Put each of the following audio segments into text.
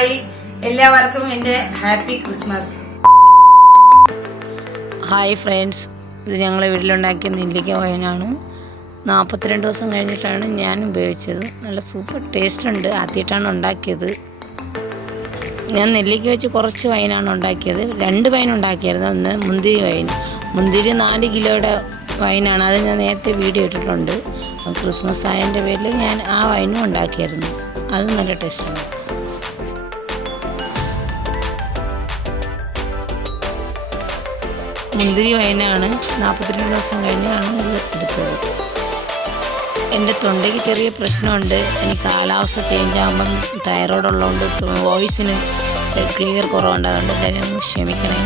Hi, എല്ലാവർക്കും എൻ്റെ happy Christmas. Hi friends, ഇത് ഞങ്ങളെ വീട്ടിലുണ്ടാക്കിയ നെല്ലിക്ക വൈനാണ്. 42 ദിവസം കഴിഞ്ഞിട്ടാണ് ഞാൻ ഉപയോഗിച്ചത്. നല്ല സൂപ്പർ ടേസ്റ്റ് ഉണ്ട്. ആദ്യമായിട്ടാണ് ഉണ്ടാക്കിയത്. ഞാൻ നെല്ലിക്ക വെച്ച് കുറച്ച് വൈനാണ് ഉണ്ടാക്കിയത്. 2 വൈൻ ഉണ്ടാക്കിയായിരുന്നു. ഒന്ന് മുന്തിരി വൈൻ. മുന്തിരി 4 കിലോയുടെ വൈനാണ്. അത് ഞാൻ നേരത്തെ വീഡിയോ ഇട്ടിട്ടുണ്ട്. ക്രിസ്മസ് ആയതിൻ്റെ പേരിൽ ഞാൻ ആ വൈനും ഉണ്ടാക്കിയായിരുന്നു. അത് നല്ല ടേസ്റ്റാണ്. മുന്തിരി വൈനാണ്. 42 ദിവസം കഴിഞ്ഞാണ് ഇത് എടുത്തത്. എൻ്റെ തൊണ്ടയ്ക്ക് ചെറിയ പ്രശ്നമുണ്ട്. എനിക്ക് കാലാവസ്ഥ ചേഞ്ച് ആകുമ്പം തൈറോയ്ഡ് ഉള്ളതുകൊണ്ട് വോയിസിന് ക്ലിയർ കുറവുണ്ട്. അതുകൊണ്ട് എല്ലാവരും ഒന്ന് ക്ഷമിക്കണേ.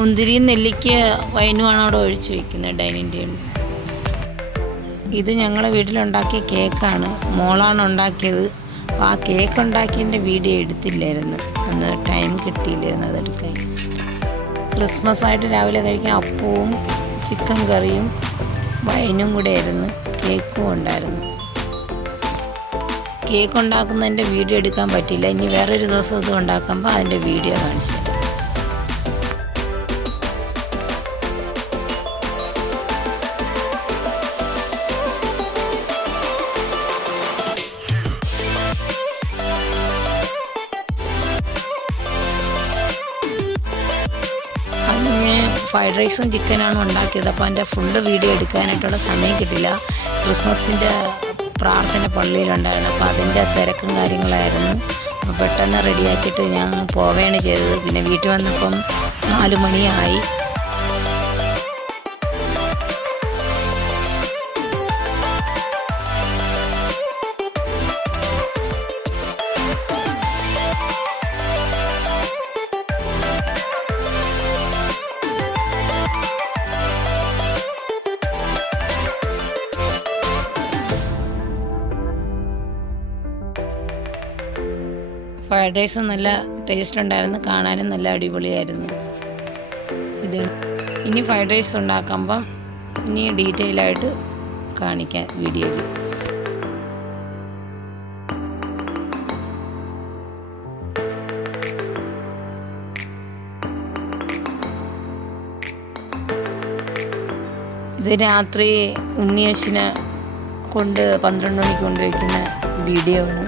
മുന്തിരിയും നെല്ലിക്ക വൈനുമാണ് അവിടെ ഒഴിച്ച് വയ്ക്കുന്നത് ഡൈനിങ് ടേബിൾ. ഇത് ഞങ്ങളെ വീട്ടിലുണ്ടാക്കിയ കേക്കാണ്. മോളാണ് ഉണ്ടാക്കിയത്. അപ്പോൾ ആ കേക്ക് ഉണ്ടാക്കിയതിൻ്റെ വീഡിയോ എടുത്തില്ലായിരുന്നു. അന്ന് ടൈം കിട്ടിയില്ലായിരുന്നു അതെടുക്കാൻ. ക്രിസ്മസ് ആയിട്ട് രാവിലെ കഴിക്കാൻ അപ്പവും ചിക്കൻ കറിയും വൈനും കൂടെ ആയിരുന്നു. കേക്കും ഉണ്ടായിരുന്നു. കേക്ക് ഉണ്ടാക്കുന്നതിൻ്റെ വീഡിയോ എടുക്കാൻ പറ്റില്ല. ഇനി വേറൊരു ദിവസം ഇത് ഉണ്ടാക്കുമ്പോൾ അതിൻ്റെ വീഡിയോ കാണിച്ചു. ഫ്രൈഡ് റൈസും ചിക്കനാണ് ഉണ്ടാക്കിയത്. അപ്പോൾ എൻ്റെ ഫുള്ള് വീഡിയോ എടുക്കാനായിട്ടുള്ള സമയം കിട്ടില്ല. ക്രിസ്മസിൻ്റെ പ്രാർത്ഥന പള്ളിയിലുണ്ടായിരുന്നു. അപ്പോൾ അതിൻ്റെ തിരക്കും കാര്യങ്ങളായിരുന്നു. അപ്പോൾ പെട്ടെന്ന് റെഡിയാക്കിയിട്ട് ഞാൻ പോവുകയാണ് ചെയ്തത്. പിന്നെ വീട്ടിൽ വന്നപ്പം 4 മണിയായി. ഫ്രൈഡ് റൈസ് നല്ല ടേസ്റ്റ് ഉണ്ടായിരുന്നു. കാണാനും നല്ല അടിപൊളിയായിരുന്നു. ഇത് ഇനി ഫ്രൈഡ് റൈസ് ഉണ്ടാക്കുമ്പം ഇനി ഡീറ്റെയിൽ ആയിട്ട് കാണിക്കാം വീഡിയോയിൽ. ഇത് രാത്രി ഉണ്ണിയേശുവിനെ കൊണ്ട് 12 മണിക്ക് കൊണ്ടുവയ്ക്കുന്ന വീഡിയോ ആണ്.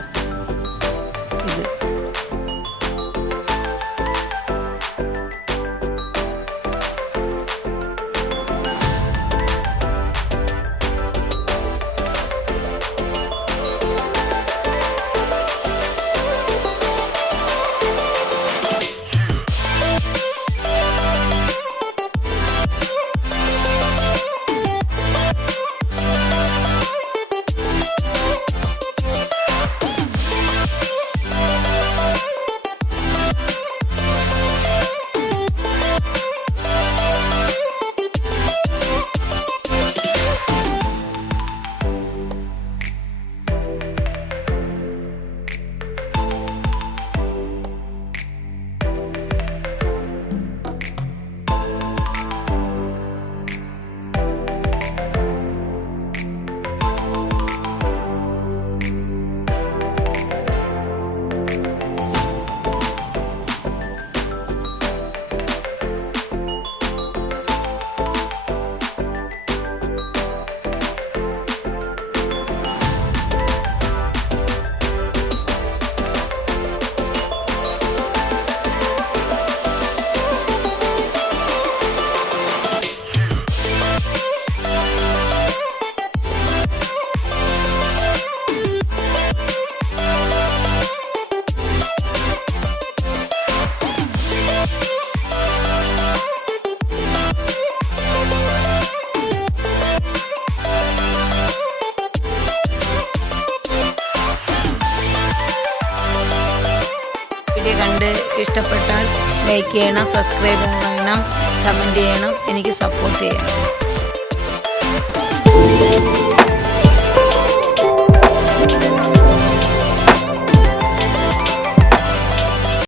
വീഡിയോ കണ്ട് ഇഷ്ടപ്പെട്ടാൽ ലൈക്ക് ചെയ്യണം, സബ്സ്ക്രൈബ് ചെയ്യണം, കമൻറ്റ് ചെയ്യണം, എനിക്ക് സപ്പോർട്ട് ചെയ്യണം.